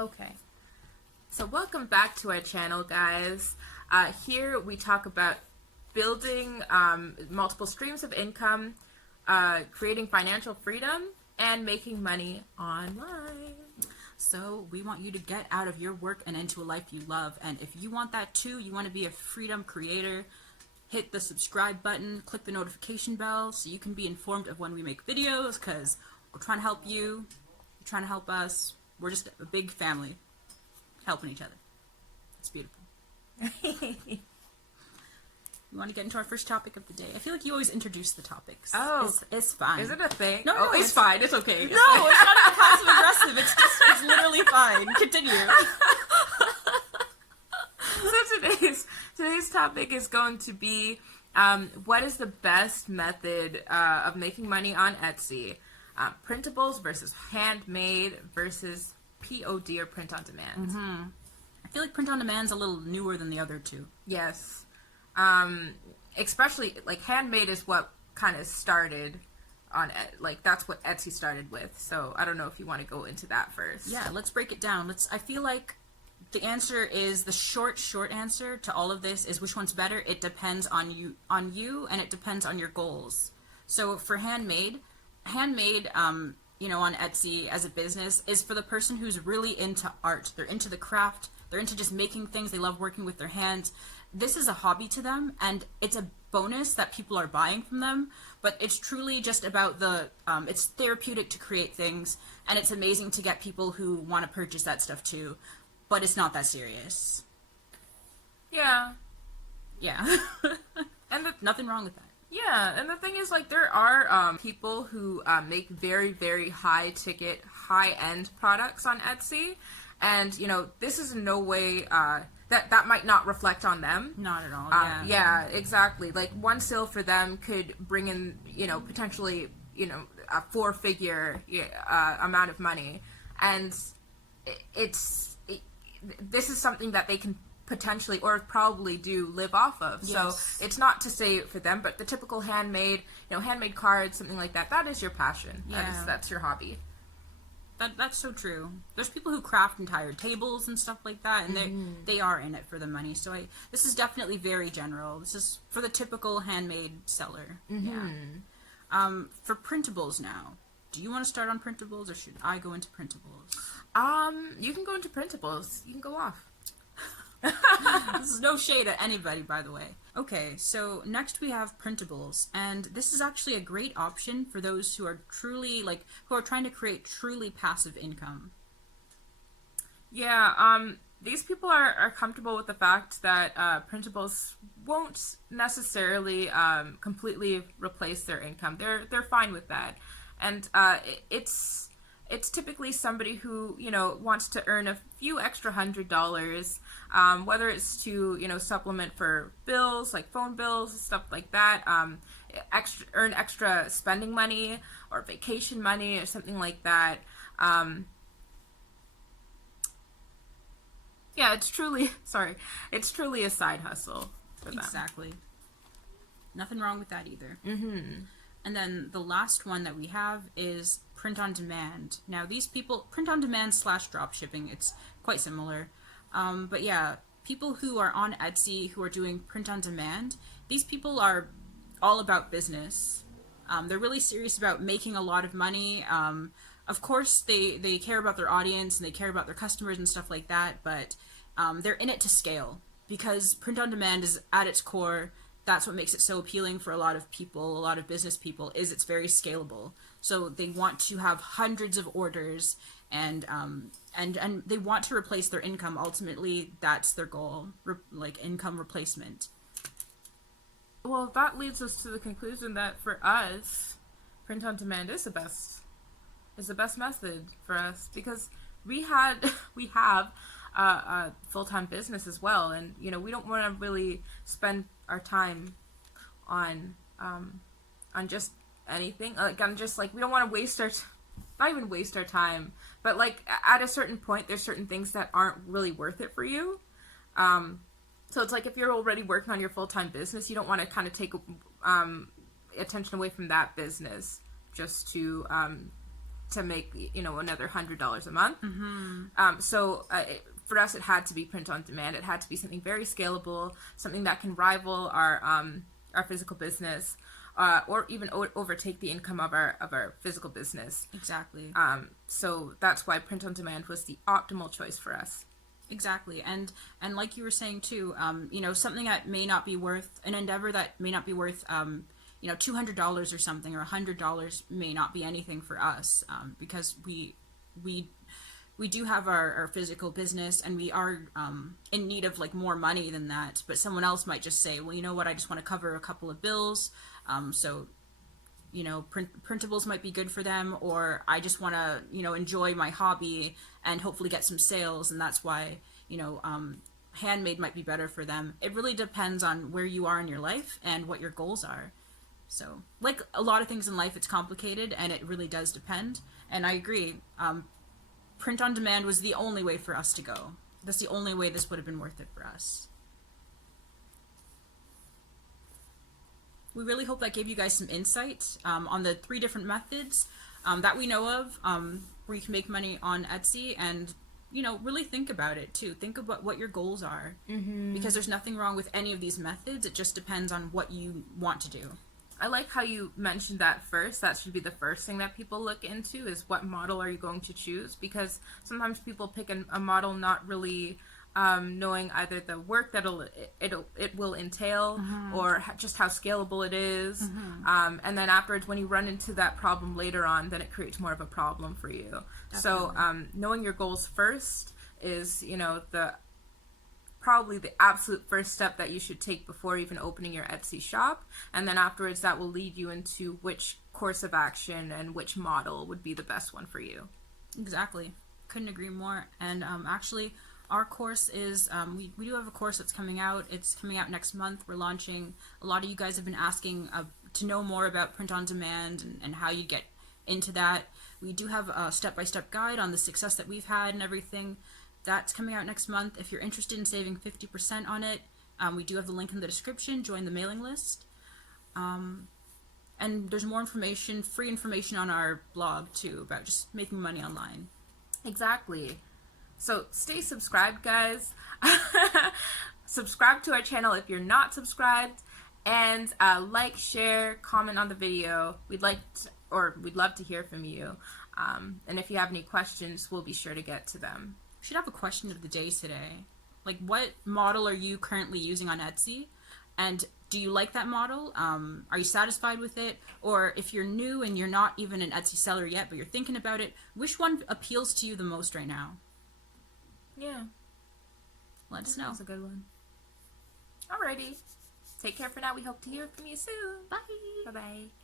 Okay, so welcome back to our channel, guys. Here we talk about building multiple streams of income, creating financial freedom, and making money online. So we want you to get out of your work and into a life you love. And if you want that too, you want to be a freedom creator, hit the subscribe button, click the notification bell so you can be informed of when we make videos, because we're trying to help you, you're trying to help us. We're just a big family helping each other. It's beautiful. You want to get into our first topic of the day? I feel like you always introduce the topics. Oh, it's fine. Is it a thing? No, oh, it's fine. It's okay. No, it's not even passive aggressive. It's literally fine. Continue. So today's topic is going to be what is the best method of making money on Etsy? Printables versus handmade versus POD or print on demand. Mm-hmm. I feel like print on demand's a little newer than the other two. Yes. Especially like handmade is what kind of started on that's what Etsy started with. So I don't know if you want to go into that first. Yeah, let's break it down. I feel like the answer is the short answer to all of this is which one's better. It depends on you and it depends on your goals. So for handmade, on Etsy as a business is for the person who's really into art. They're into the craft. They're into just making things. They love working with their hands. This is a hobby to them, and it's a bonus that people are buying from them, but it's truly just about it's therapeutic to create things, and it's amazing to get people who want to purchase that stuff too, but it's not that serious. Yeah. Yeah. And nothing wrong with that. Yeah, and the thing is, like, there are people who make very, very high-ticket, high-end products on Etsy, and, this is in no way... that might not reflect on them. Not at all, yeah. Yeah, exactly. Like, one sale for them could bring in, potentially, a four-figure amount of money. And this is something that they can potentially or probably do live off of. Yes. So it's not to say for them, but the typical handmade, handmade cards, something like that, that is your passion. Yeah. That's your hobby. That's so true. There's people who craft entire tables and stuff like that, and they are in it for the money. So this is definitely very general. This is for the typical handmade seller. Mm-hmm. Yeah. For printables now, do you want to start on printables, or should I go into printables? You can go into printables. You can go off. This is no shade at anybody, by the way. Okay, so next we have printables, and this is actually a great option for those who are truly, who are trying to create truly passive income. Yeah, these people are comfortable with the fact that printables won't necessarily completely replace their income. They're fine with that, and it's typically somebody who, wants to earn a few extra $100, whether it's to, supplement for bills, like phone bills, stuff like that, earn extra spending money or vacation money or something like that. Yeah, it's truly a side hustle for them. Exactly. Nothing wrong with that either. Mm-hmm. And then the last one that we have is print on demand. Now these people, print on demand / drop shipping, it's quite similar. But yeah, people who are on Etsy who are doing print on demand, these people are all about business. They're really serious about making a lot of money. Of course, they care about their audience and they care about their customers and stuff like that, but they're in it to scale, because print on demand is at its core. That's what makes it so appealing for a lot of people, a lot of business people, is it's very scalable. So they want to have hundreds of orders, and they want to replace their income. Ultimately, that's their goal, income replacement. Well, that leads us to the conclusion that for us, print on demand is the best method for us, because we have a full-time business as well, and we don't want to really spend our time on just anything, we don't want to not even waste our time, but at a certain point there's certain things that aren't really worth it for you. So it's like, if you're already working on your full-time business, you don't want to kind of take attention away from that business just to to make, you know, another $100 a month. For us, it had to be print on demand. It had to be something very scalable, something that can rival our physical business, or even overtake the income of our physical business. Exactly. So that's why print on demand was the optimal choice for us. Exactly. And like you were saying too, you know, something that may not be worth, an endeavor that may not be worth, you know, $200 or something, or $100 may not be anything for us, because we do have our physical business, and we are in need of like more money than that. But someone else might just say, well, you know what, I just want to cover a couple of bills. So, you know, printables might be good for them, or I just want to, you know, enjoy my hobby and hopefully get some sales, and that's why, you know, handmade might be better for them. It really depends on where you are in your life and what your goals are. So, like a lot of things in life, it's complicated, and it really does depend. And I agree, print on demand was the only way for us to go. That's the only way this would have been worth it for us. We really hope that gave you guys some insight on the 3 different methods that we know of, where you can make money on Etsy. And, you know, really think about it too. Think about what your goals are, because there's nothing wrong with any of these methods. It just depends on what you want to do. I like how you mentioned that first. That should be the first thing that people look into, is what model are you going to choose, because sometimes people pick a model not really knowing either the work that it will entail, or just how scalable it is. And then afterwards, when you run into that problem later on, then it creates more of a problem for you. Definitely. So knowing your goals first is, you know, probably the absolute first step that you should take before even opening your Etsy shop. And then afterwards, that will lead you into which course of action and which model would be the best one for you. Exactly. Couldn't agree more. And actually, our course is, we do have a course that's coming out. It's coming out next month. We're launching. A lot of you guys have been asking to know more about print on demand and how you get into that. We do have a step-by-step guide on the success that we've had and everything. That's coming out next month. If you're interested in saving 50% on it, we do have the link in the description. Join the mailing list. And there's more information, free information on our blog too, about just making money online. Exactly. So stay subscribed, guys. Subscribe to our channel if you're not subscribed, and like, share, comment on the video. We'd love to hear from you. And if you have any questions, we'll be sure to get to them. We should have a question of the day today. Like, what model are you currently using on Etsy? And do you like that model? Are you satisfied with it? Or if you're new and you're not even an Etsy seller yet, but you're thinking about it, which one appeals to you the most right now? Yeah. Let us know. That's a good one. Alrighty. Take care for now. We hope to hear from you soon. Bye. Bye-bye.